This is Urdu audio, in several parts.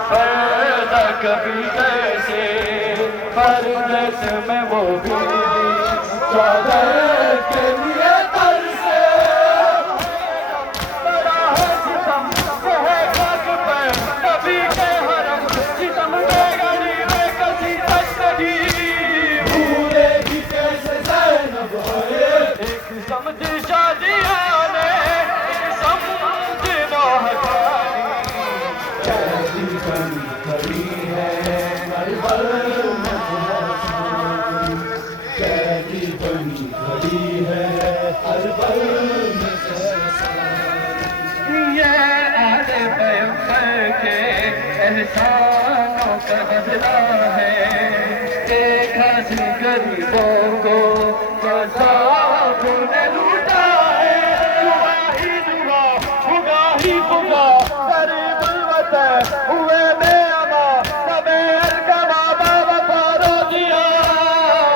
پردہ کبھی کیسے پردیس میں وہ بھی چادر کے لیے ترسے بڑا ہے ستم ہے خاک پہ نبی کے حرم ستم میں غریب کسی تک نہیں بھولے گی کیسے زینب ہے ایک سمجھ شادیاں نے ایک سمجھ نوحکانی کیسی بنی کھڑی ہے کربل میں زہرا کیسی بنی کھڑی ہے کربل میں زہرا یہ آل پیغمبر کے احسانوں کا بدلہ ہے ایک ہنسی غریبوں کو عذاب نے لوٹا ہے دعا ہی دعا بھگا ہی بھگا غریب الوطن ہوئے بے اما سبے الکما بابا پارو دیا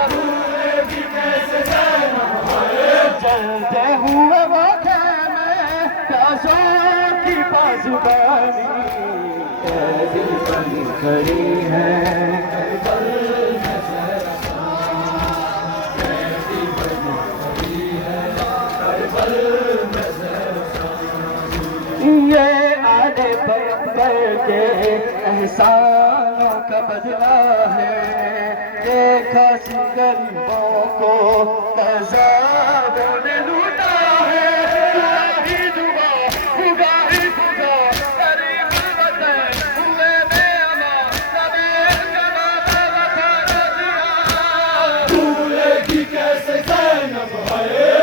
بھولے گی کیسے زینب ہے چلتے ہوئے وہ خیمے پیاسوں کی پاسبانی کیسی بنی کھڑی ہے یہ آل پیغمبر کے احسانوں کا بدلہ ہے ایک ہنسی غریبوں کو عذابوں نے لوٹا ہے دعا ہی دعا بھگا ہی بھگا غریب الوطن ہوئے بے اما سبے الکما بابا پارو دیا بھولے گی کیسے زینب ہے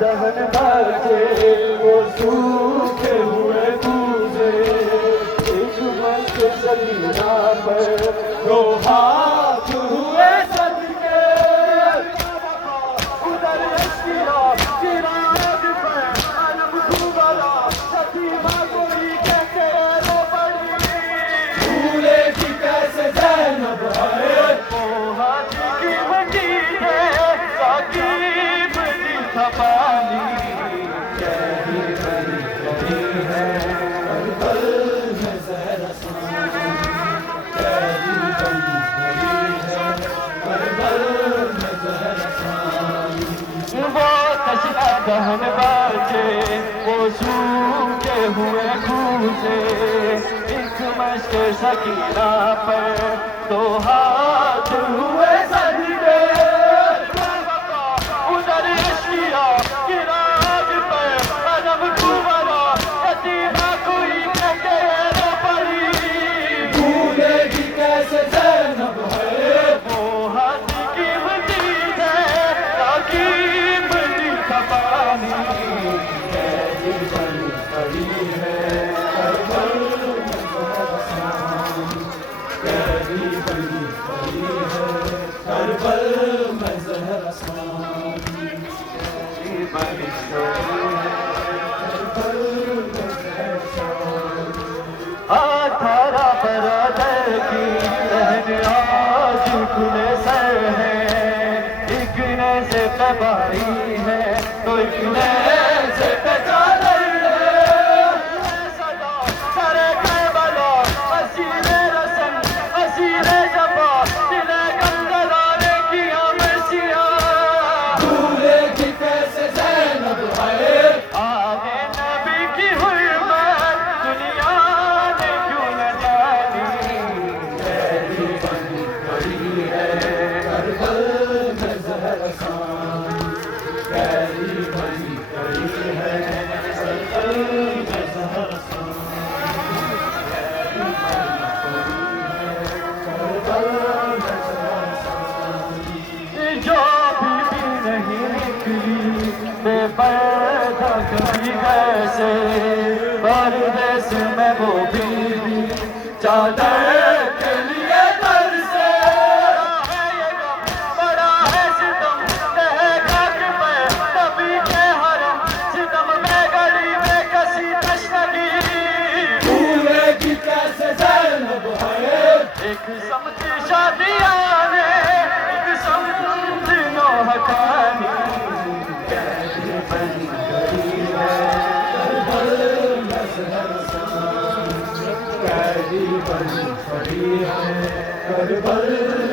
دہن باجے وہ سوکھے ہوئے کوزے دشمن کے سکینہ پر دو ہاتھ ہوئے صدقے ادھر اشکیا چراغ پہ علم کھوبلا شکیمہ کوئی کہتے رو پڑی بھولے گی کیسے زینب ہے وہ ہاتھ کی مٹی ہے ثاقب دی تھپانی کیسی بنی کھڑی ہے کربل میں زہرا کیسی بنی کھڑی ہے کربل میں زہرا وہ تشنہ دہن باجے وہ سوکھے ہوئے کوزے ایک مشک سکینہ پر دو ہاتھ ہوئے صدقے ادھر اشکیا چراغ پہ علم کھوبلا یتیمہ کوئی کہتے رو پڑی بھولے گی کیسے زینب ہے وہ ہاتھ کی مٹی ہے ثاقب دی تھپانی کیسی بنی کھڑی ہے کربل میں زہرا کیسی بنی کھڑی ہے کربل میں زہرا اٹھارہ برادر کی بہن آج کھلے سر ہے ایک نے سے تباہی ہے تو ایک نے سے چادر ہے صدا سر کربلا اسیر رسن اسیر جفا دل گنگلانے کی ہمشیاں بھولے گی کیسے زینب ہے آگے نبی کی حرمت دنیا نے کیوں نہ جانی کیسی بنی کھڑی ہے کربل میں زہرا کیسی بنی کھڑی ہے کربل میں زہرا جو بھی نہیں نکلی بے پردہ کبھی کیسے پردیس میں وہ بھی چادر کے لیے ترسے بڑا ہے ستم ہے خاک پہ نبی کے حرم ستم میں ایک سمت شادیاں نے ایک سمت نوح کانی قید بن گئی ہے قید بن گئی ہے کربل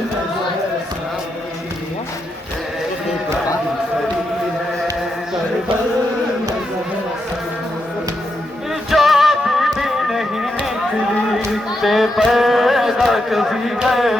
نظر ثانی قید بن گئی ہے کربل نظر ثانی جو بھی نہیں نکلی بے پردہ کبھی گئے